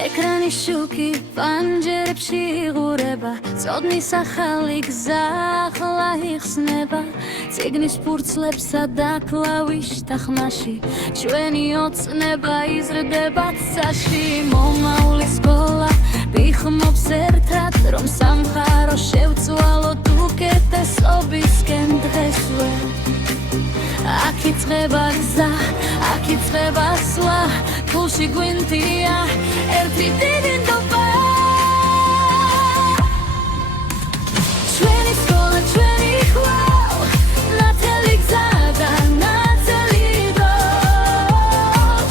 ეკრანის შუქი პანჯერებში იღურება წოდნის ახალი გზა ახლა იხსნება წიგნის ფურცლებსა და კლავიშ დახმაში ჩვენი ოცნება იზრდება ცაში მომავლის სკოლა ვიხმობს ერთად რომ სამყარო შევწვალოთ უკეთესობისკენ დღესვე აქ იწყება გზა, აქ იწყება სვლა, გულში გვინდია ერთი დიდი ნდობა. ჩვენი სკოლა, ჩვენი ხვალ, ნათელი გზა და ნათელი დრო.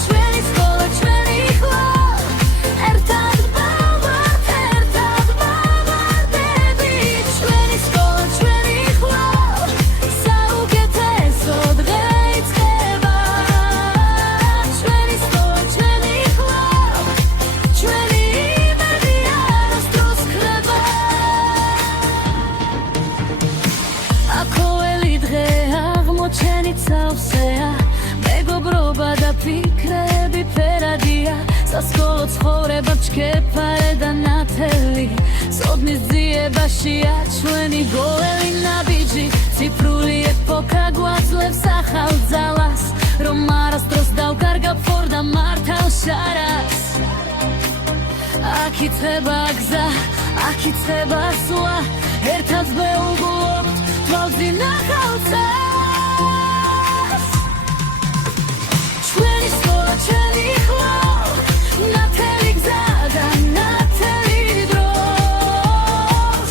ჩვენი სკოლა, ჩვენი ხვალ, ერთად ვავარდები. ჩვენი სკოლა, ჩვენი ხვალ, საუკეთესო დღე იწყება. ჩვენი სკოლა, ჩვენი ხვალ, ჩვენი იმედი არასდროს ხდება. აქოველი დღე აღმოჩენით სავსეა მეგობრობა და ფიქრები ფერადია სასკოლო ცხოვრება ჩქეფარე და ნათელი სოდნის ძიებაშია ჩვენი გოელი ნაბიჯი ციფრული ეპოქა გვაძლევს ახალ ძალას რომ არასდროს დავკარგავ ფორ და მართავ შარას აქ იწყება გზა, აქ იწყება სვლა ერთად ვეუგლობთ თვალწინ ახალ წელს ჩვენი სკოლა, ჩვენი ხვალ, ნათელი გზა და ნათელი დრო.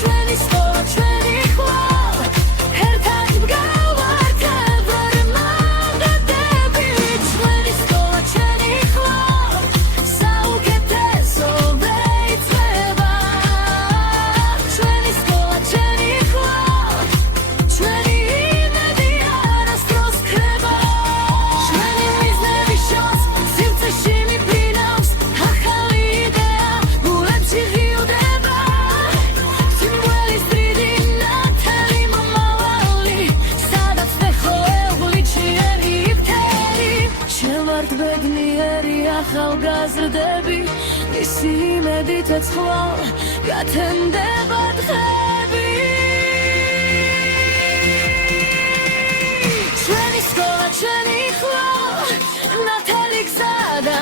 ჩვენი სკოლა, ჩვენი ხვალ, ერთად ვგავარდებ ვერმანდადები. ჩვენი სკოლა, ჩვენი ხვალ, საუკეთესო დღე იწყება. ჩვენი სკოლა, ჩვენი ხვალ, ჩვენი იმედი არასდროს ხდება. ჩვენი მიზნები შორს სივრცეში მიფრინავს ახალი იდეა გულებში ღიუდება სიმღერის ბრიდი ნათელი მომავალი სადაც ვეხოევლი ჩიერი ფთერი შევართ ბედნიერი ახალგაზრდები ისი იმედით ეცხვალ გათენდება დღები ჩვენი სკოლა, ჩვენი ხვალ, ნათელი გზა და